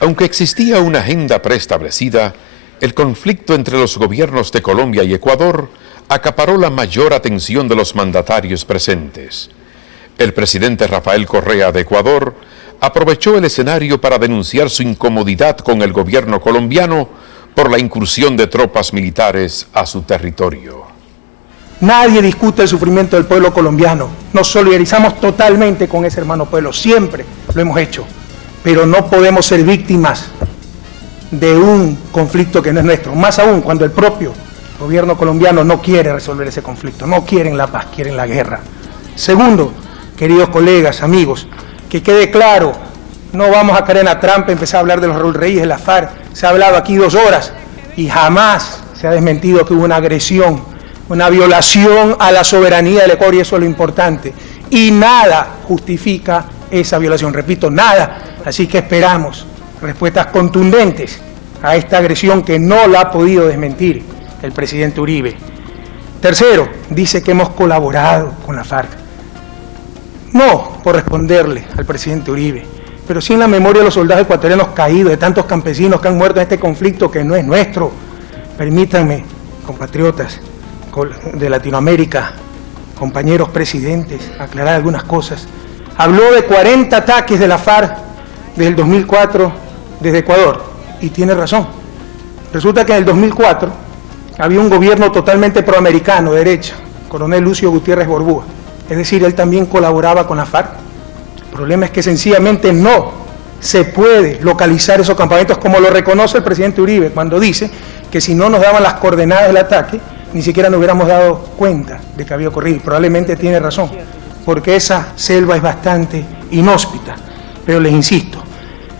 Aunque existía una agenda preestablecida, el conflicto entre los gobiernos de Colombia y Ecuador acaparó la mayor atención de los mandatarios presentes. El presidente Rafael Correa de Ecuador aprovechó el escenario para denunciar su incomodidad con el gobierno colombiano por la incursión de tropas militares a su territorio. Nadie discute el sufrimiento del pueblo colombiano. Nos solidarizamos totalmente con ese hermano pueblo, siempre lo hemos hecho. Pero no podemos ser víctimas de un conflicto que no es nuestro, más aún cuando el propio gobierno colombiano no quiere resolver ese conflicto, no quieren la paz, quieren la guerra. Segundo, queridos colegas, amigos, que quede claro, no vamos a caer en la trampa, empezar a hablar de los Raúl Reyes, de la FARC, se ha hablado aquí 2 horas y jamás se ha desmentido que hubo una agresión, una violación a la soberanía del Ecuador, y eso es lo importante, y nada justifica esa violación, repito, nada. Así que esperamos respuestas contundentes a esta agresión que no la ha podido desmentir el presidente Uribe. Tercero, dice que hemos colaborado con la FARC. No por responderle al presidente Uribe, pero sí en la memoria de los soldados ecuatorianos caídos, de tantos campesinos que han muerto en este conflicto que no es nuestro. Permítanme, compatriotas de Latinoamérica, compañeros presidentes, aclarar algunas cosas. Habló de 40 ataques de la FARC desde el 2004 desde Ecuador, y tiene razón. Resulta que en el 2004 había un gobierno totalmente proamericano, de derecha, coronel Lucio Gutiérrez Borbúa, es decir, él también colaboraba con la FARC. El problema es que sencillamente no se puede localizar esos campamentos, como lo reconoce el presidente Uribe cuando dice que si no nos daban las coordenadas del ataque, ni siquiera nos hubiéramos dado cuenta de que había ocurrido, y probablemente tiene razón, porque esa selva es bastante inhóspita. Pero les insisto,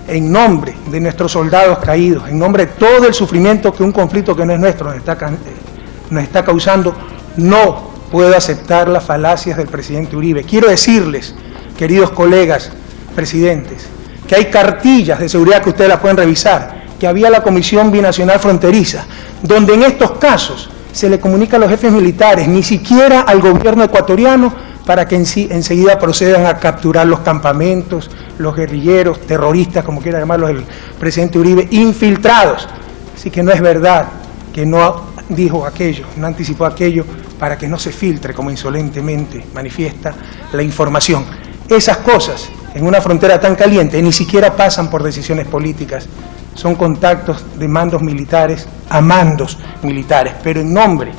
en nombre de nuestros soldados caídos, en nombre de todo el sufrimiento que un conflicto que no es nuestro nos está causando, no puedo aceptar las falacias del presidente Uribe. Quiero decirles, queridos colegas presidentes, que hay cartillas de seguridad que ustedes las pueden revisar, que había la Comisión Binacional Fronteriza, donde en estos casos se le comunica a los jefes militares, ni siquiera al gobierno ecuatoriano, para que enseguida procedan a capturar los campamentos, los guerrilleros, terroristas, como quiera llamarlos el presidente Uribe, infiltrados. Así que no es verdad que no dijo aquello, no anticipó aquello, para que no se filtre, como insolentemente manifiesta, la información. Esas cosas, en una frontera tan caliente, ni siquiera pasan por decisiones políticas, son contactos de mandos militares a mandos militares, pero en nombre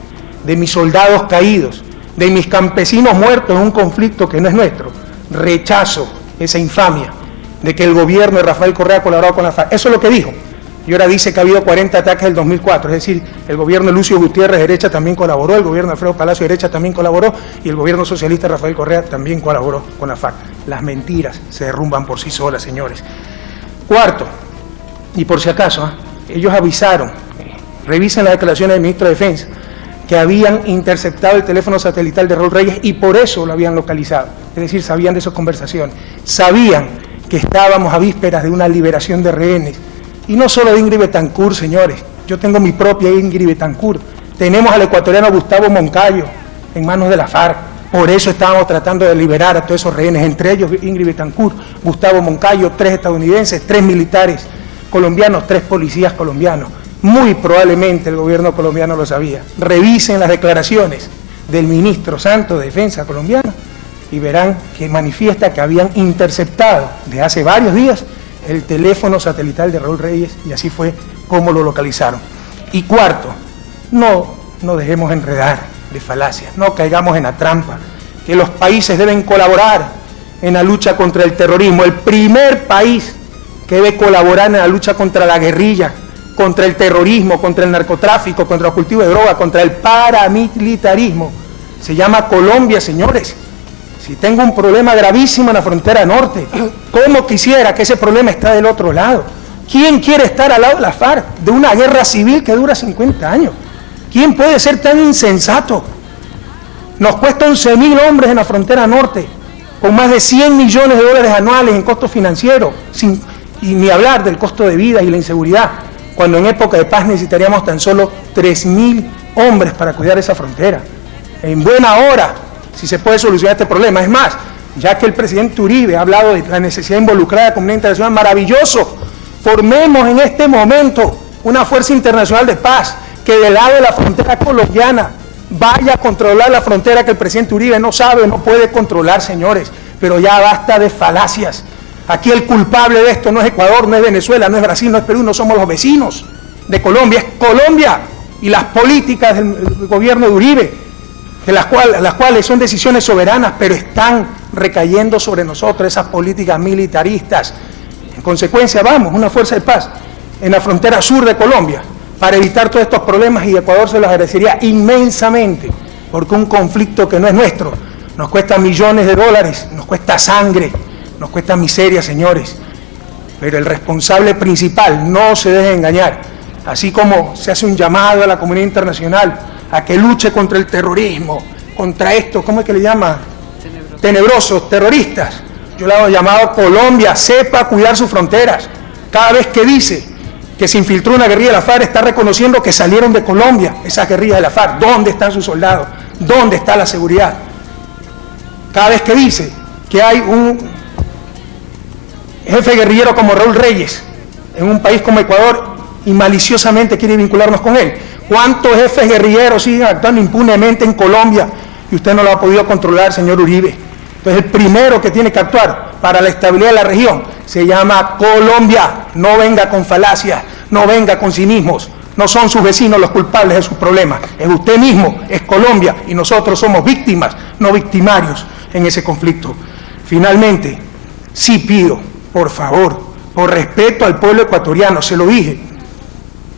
de mis soldados caídos, de mis campesinos muertos en un conflicto que no es nuestro, rechazo esa infamia de que el gobierno de Rafael Correa ha colaborado con la FARC. Eso es lo que dijo. Y ahora dice que ha habido 40 ataques del 2004, es decir, el gobierno de Lucio Gutiérrez de derecha también colaboró, el gobierno de Alfredo Palacio de derecha también colaboró, y el gobierno socialista de Rafael Correa también colaboró con la FARC. Las mentiras se derrumban por sí solas, señores. Cuarto, y por si acaso, ellos avisaron, revisen las declaraciones del ministro de Defensa, que habían interceptado el teléfono satelital de Raúl Reyes y por eso lo habían localizado. Es decir, sabían de esas conversaciones, sabían que estábamos a vísperas de una liberación de rehenes. Y no solo de Ingrid Betancourt, señores, yo tengo mi propia Ingrid Betancourt. Tenemos al ecuatoriano Gustavo Moncayo en manos de la FARC. Por eso estábamos tratando de liberar a todos esos rehenes, entre ellos Ingrid Betancourt, Gustavo Moncayo, 3 estadounidenses, 3 militares colombianos, 3 policías colombianos. Muy probablemente el gobierno colombiano lo sabía. Revisen las declaraciones del ministro Santos de Defensa colombiano y verán que manifiesta que habían interceptado de hace varios días el teléfono satelital de Raúl Reyes, y así fue como lo localizaron. Y cuarto, no dejemos enredar de falacias, no caigamos en la trampa, que los países deben colaborar en la lucha contra el terrorismo. El primer país que debe colaborar en la lucha contra la guerrilla, contra el terrorismo, contra el narcotráfico, contra el cultivo de droga, contra el paramilitarismo, se llama Colombia, señores. Si tengo un problema gravísimo en la frontera norte, ¿cómo quisiera que ese problema esté del otro lado? ¿Quién quiere estar al lado de la FARC, de una guerra civil que dura 50 años? ¿Quién puede ser tan insensato? Nos cuesta 11.000 hombres en la frontera norte, con más de 100 millones de dólares anuales en costos financieros, y ni hablar del costo de vida y la inseguridad, cuando en época de paz necesitaríamos tan solo 3.000 hombres para cuidar esa frontera. En buena hora, si se puede solucionar este problema. Es más, ya que el presidente Uribe ha hablado de la necesidad de involucrar a la comunidad internacional, maravilloso, Formemos en este momento una fuerza internacional de paz que del lado de la frontera colombiana vaya a controlar la frontera que el presidente Uribe no sabe, no puede controlar, señores. Pero ya basta de falacias. Aquí el culpable de esto no es Ecuador, no es Venezuela, no es Brasil, no es Perú, no somos los vecinos de Colombia, es Colombia y las políticas del gobierno de Uribe, las cuales son decisiones soberanas, pero están recayendo sobre nosotros esas políticas militaristas. En consecuencia, vamos, una fuerza de paz en la frontera sur de Colombia para evitar todos estos problemas, y Ecuador se los agradecería inmensamente, porque un conflicto que no es nuestro nos cuesta millones de dólares, nos cuesta sangre, nos cuesta miseria, señores. Pero el responsable principal, no se deje engañar, así como se hace un llamado a la comunidad internacional a que luche contra el terrorismo, contra esto, ¿cómo es que le llama? Tenebrosos, terroristas. Yo le hago llamado a Colombia, sepa cuidar sus fronteras. Cada vez que dice que se infiltró una guerrilla de la FARC, está reconociendo que salieron de Colombia esas guerrillas de la FARC. ¿Dónde están sus soldados? ¿Dónde está la seguridad? Cada vez que dice que hay un jefe guerrillero como Raúl Reyes en un país como Ecuador y maliciosamente quiere vincularnos con él. ¿Cuántos jefes guerrilleros siguen actuando impunemente en Colombia y usted no lo ha podido controlar, señor Uribe? Entonces el primero que tiene que actuar para la estabilidad de la región se llama Colombia. No venga con falacias, no venga con cinismos. No son sus vecinos los culpables de sus problemas, es usted mismo, es Colombia, y nosotros somos víctimas, no victimarios en ese conflicto. Finalmente, sí pido, por favor, por respeto al pueblo ecuatoriano, se lo dije,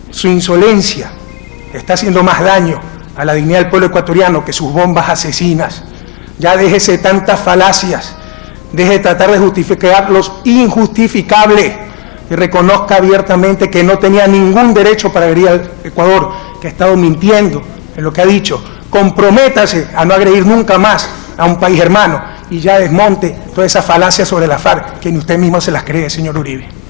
su insolencia está haciendo más daño a la dignidad del pueblo ecuatoriano que sus bombas asesinas. Ya déjese tantas falacias, deje de tratar de justificar los injustificables y reconozca abiertamente que no tenía ningún derecho para agredir al Ecuador, que ha estado mintiendo en lo que ha dicho. Comprométase a no agredir nunca más a un país hermano y ya desmonte toda esa falacia sobre la FARC, que ni usted mismo se las cree, señor Uribe.